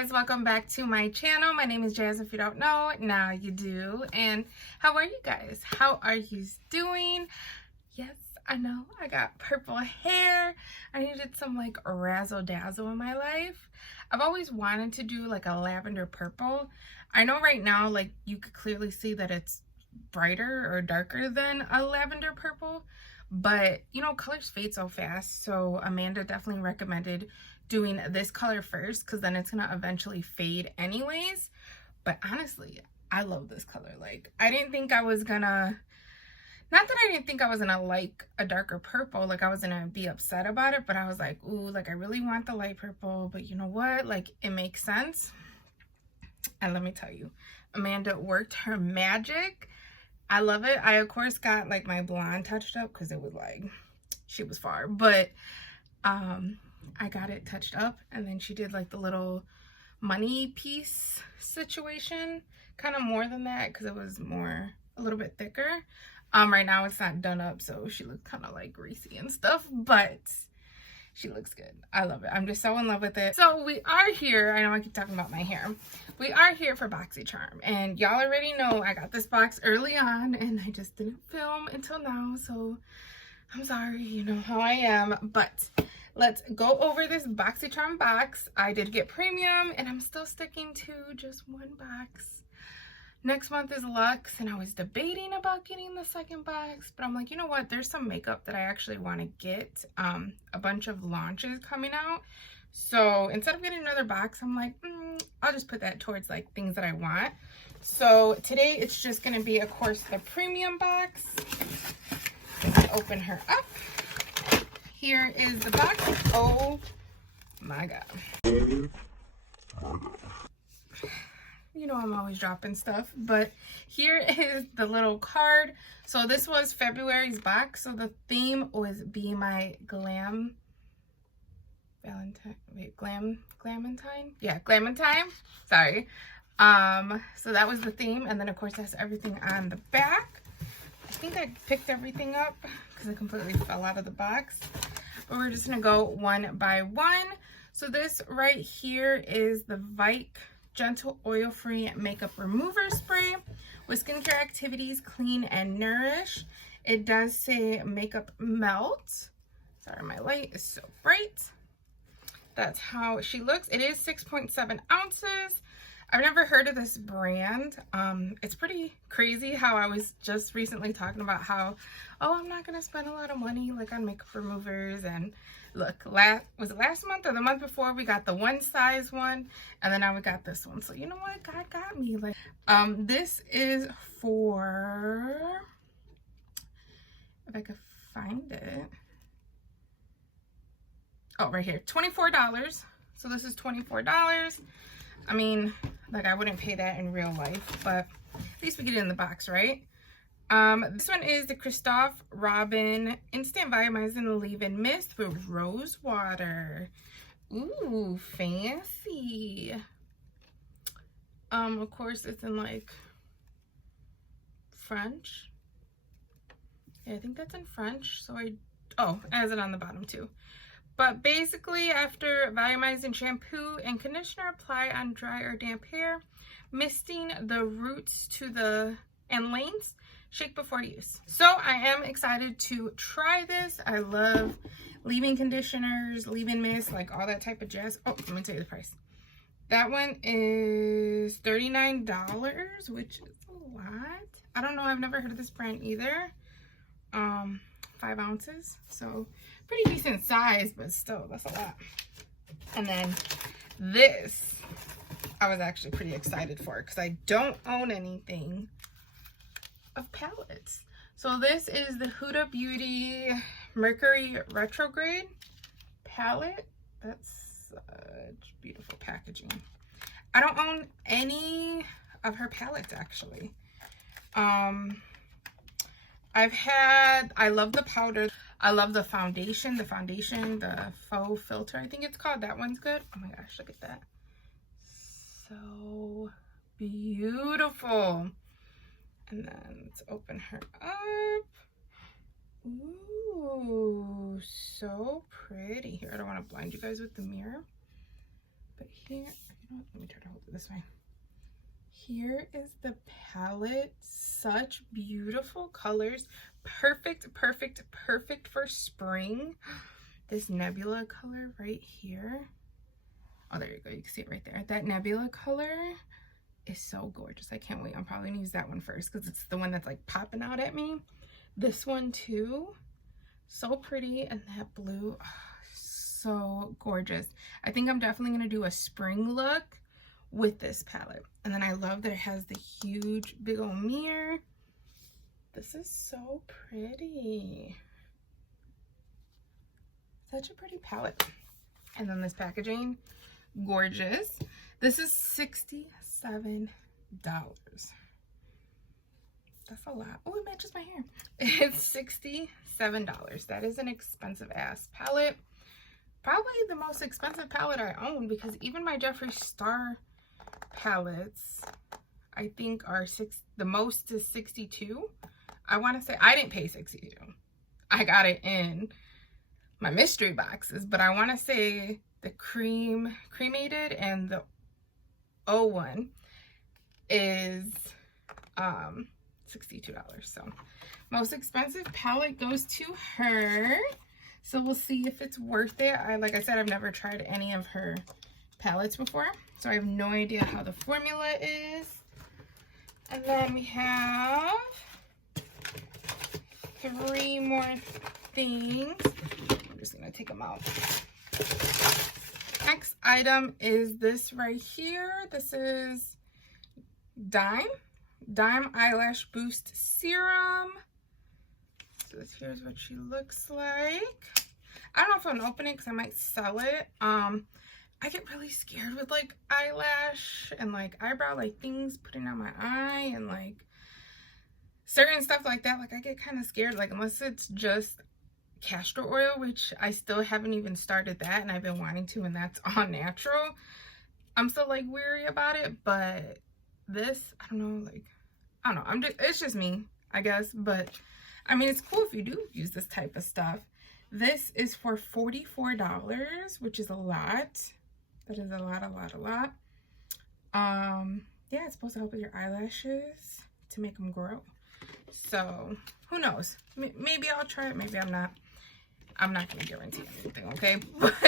guys, welcome back to my channel. My name is Jazz. If you don't know, now you do. And how are you guys? How are you doing? Yes, I know I got purple hair. I needed some like razzle dazzle in my life. I've always wanted to do like a lavender purple. I know right now like you could clearly see that it's brighter or darker than a lavender purple, but you know, colors fade so fast. So Amanda definitely recommended doing this color first because then it's gonna eventually fade anyways. But honestly, I love this color. Like, I didn't think I was gonna, not that I didn't think I was gonna like a darker purple, like I was gonna be upset about it, but I was like, ooh, like I really want the light purple, but you know what, like it makes sense. And let me tell you, Amanda worked her magic. I love it. I of course got like my blonde touched up because it was like, she was far, but I got it touched up, and then she did like the little money piece situation, kind of more than that because it was more a little bit thicker. Right now it's not done up, so she looks kind of like greasy and stuff, but she looks good. I love it. I'm just so in love with it. So we are here. I know I keep talking about my hair. We are here for Boxycharm, and y'all already know I got this box early on and I just didn't film until now, so I'm sorry, you know how I am, but let's go over this Boxycharm box. I did get premium and I'm still sticking to just one box. Next month is Luxe, and I was debating about getting the second box, but I'm like, you know what? There's some makeup that I actually want to get. A bunch of launches coming out. So instead of getting another box, I'm like, I'll just put that towards like things that I want. So today it's just going to be, of course, the premium box. Let's open her up. Here is the box. Oh my god. You know I'm always dropping stuff, but here is the little card. So this was February's box. So the theme was Be My Glam Valentine. Wait, Glamantine? Yeah, Glamantine. Sorry. So that was the theme, and then of course that's everything on the back. I think I picked everything up because it completely fell out of the box. But we're just gonna go one by one. So this right here is the Vike Gentle Oil-Free Makeup Remover Spray with skincare activities, clean and nourish. It does say makeup melt. Sorry, my light is so bright. That's how she looks. It is 6.7 ounces. I've never heard of this brand. It's pretty crazy how I was just recently talking about how, oh, I'm not gonna spend a lot of money like on makeup removers, and look, was it last month or the month before we got the one size one, and then now we got this one. So you know what, God got me. Like, this is for, if I could find it. Oh, right here, $24. So this is $24. I mean, like I wouldn't pay that in real life, but at least we get it in the box, right? This one is the Christophe Robin Instant Volumizing Leave-In Mist with Rose Water. Ooh, fancy. Of course it's in like French. Yeah, I think that's in French. So it has it on the bottom too. But basically, after volumizing shampoo and conditioner, apply on dry or damp hair, misting the roots to the lanes. Shake before use. So I am excited to try this. I love leave-in conditioners, leave-in mist, like all that type of jazz. Oh, let me tell you the price. That one is $39, which is a lot. I don't know. I've never heard of this brand either. 5 ounces, so pretty decent size, but still, that's a lot. And then this, I was actually pretty excited for because I don't own anything of palettes. So this is the Huda Beauty Mercury Retrograde palette. That's such beautiful packaging. I don't own any of her palettes actually. I love the powder. I love the foundation, the faux filter, I think it's called. That one's good. Oh my gosh, look at that. So beautiful. And then let's open her up. Ooh, so pretty. Here, I don't want to blind you guys with the mirror. But here, Oh, let me try to hold it this way. Here is the palette. Such beautiful colors. Perfect, perfect, perfect for spring. This nebula color right here. Oh, there you go. You can see it right there. That nebula color is so gorgeous. I can't wait. I'm probably gonna use that one first because it's the one that's like popping out at me. This one too. So pretty. And that blue, oh, so gorgeous. I think I'm definitely gonna do a spring look with this palette. And then I love that it has the huge big old mirror. This is so pretty. Such a pretty palette. And then this packaging, gorgeous. This is $67. That's a lot. Oh, it matches my hair. It's $67. That is an expensive ass palette. Probably the most expensive palette I own, because even my Jeffree Star palettes, I think are the most is 62. I want to say I didn't pay 62. I got it in my mystery boxes, but I want to say the cremated and the O1 is $62. So most expensive palette goes to her. So we'll see if it's worth it. Like I said, I've never tried any of her palettes before, so I have no idea how the formula is. And then we have 3 more things. I'm just gonna take them out. Next item is this right here. This is Dime Eyelash Boost Serum. So here's what she looks like. I don't know if I'm gonna open it because I might sell it. I get really scared with like eyelash and like eyebrow like things putting on my eye and like certain stuff like that. Like I get kind of scared, like unless it's just castor oil, which I still haven't even started that, and I've been wanting to, and that's all natural. I'm still like weary about it, but this, I don't know, like I don't know, it's just me, I guess. But I mean, it's cool if you do use this type of stuff. This is for $44, which is a lot. That is a lot. Yeah, it's supposed to help with your eyelashes to make them grow. So who knows? Maybe I'll try it, maybe I'm not. I'm not gonna guarantee anything, okay? But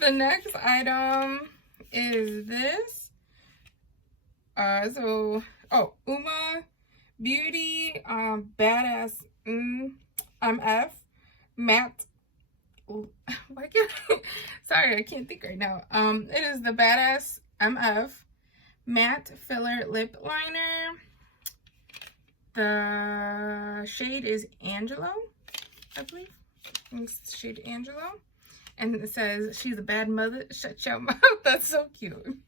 the next item is this. Uma Beauty Badass MF matte. Why can't sorry, I can't think right now. It is the Badass MF matte filler lip liner. The shade is Angelo, I believe. It's the shade Angelo, and it says she's a bad mother. Shut your mouth. That's so cute.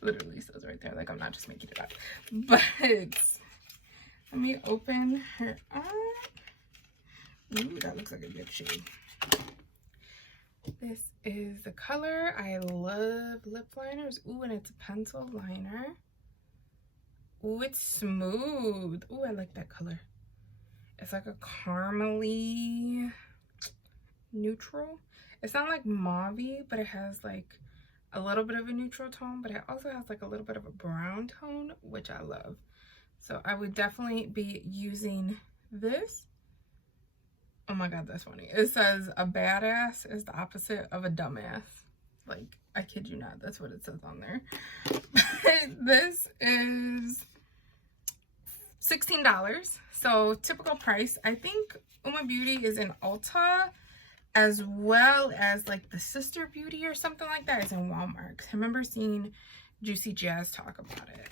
Literally says right there. Like I'm not just making it up. But let me open her up. Ooh, that looks like a good shade. This is the color. I love lip liners. Ooh, and it's a pencil liner. Ooh, it's smooth. Ooh, I like that color. It's like a caramely neutral. It's not like mauve-y, but it has like a little bit of a neutral tone, but it also has like a little bit of a brown tone, which I love. So I would definitely be using this. Oh my god, that's funny. It says a badass is the opposite of a dumbass. Like, I kid you not, that's what it says on there. This is $16. So typical price. I think Uma Beauty is in Ulta, as well as like the Sister Beauty or something like that is in Walmart. I remember seeing Juicy Jazz talk about it.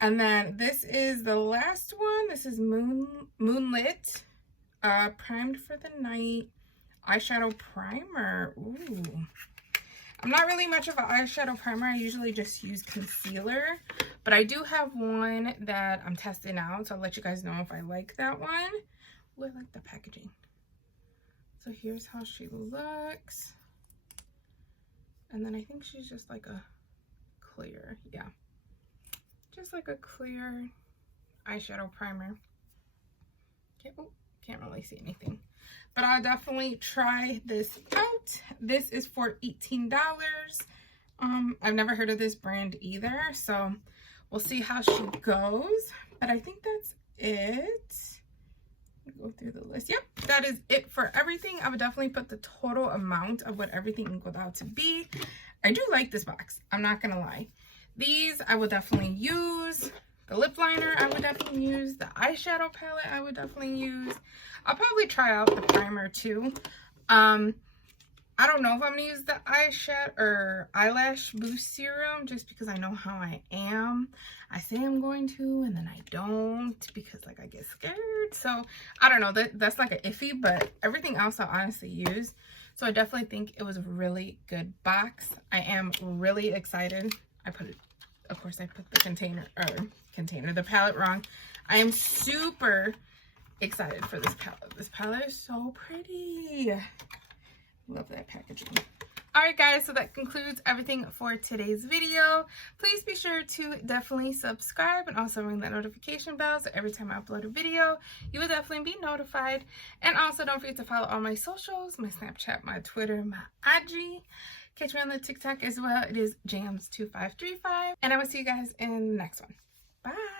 And then this is the last one. This is Moonlit Primed for the Night eyeshadow primer. Ooh, I'm not really much of an eyeshadow primer. I usually just use concealer, but I do have one that I'm testing out, so I'll let you guys know if I like that one. Ooh, I like the packaging. So here's how she looks. And then I think she's just like a clear, yeah. Just like a clear eyeshadow primer. Can't really see anything. But I'll definitely try this out. This is for $18. I've never heard of this brand either, so we'll see how she goes. But I think that's it. Go through the list. Yep, that is it for everything. I would definitely put the total amount of what everything equaled out to be. I do like this box, I'm not gonna lie. These I will definitely use. The lip liner I would definitely use. The eyeshadow palette I would definitely use. I'll probably try out the primer too. I don't know if I'm gonna use the eyeshadow or eyelash boost serum, just because I know how I am. I say I'm going to and then I don't, because like I get scared. So I don't know, that's like an iffy, but everything else I'll honestly use. So I definitely think it was a really good box. I am really excited. Of course I put the the palette wrong. I am super excited for this palette. This palette is so pretty. Love that packaging. Alright guys, so that concludes everything for today's video. Please be sure to definitely subscribe and also ring that notification bell so every time I upload a video, you will definitely be notified. And also don't forget to follow all my socials, my Snapchat, my Twitter, my IG. Catch me on the TikTok as well. It is Jams2535. And I will see you guys in the next one. Bye!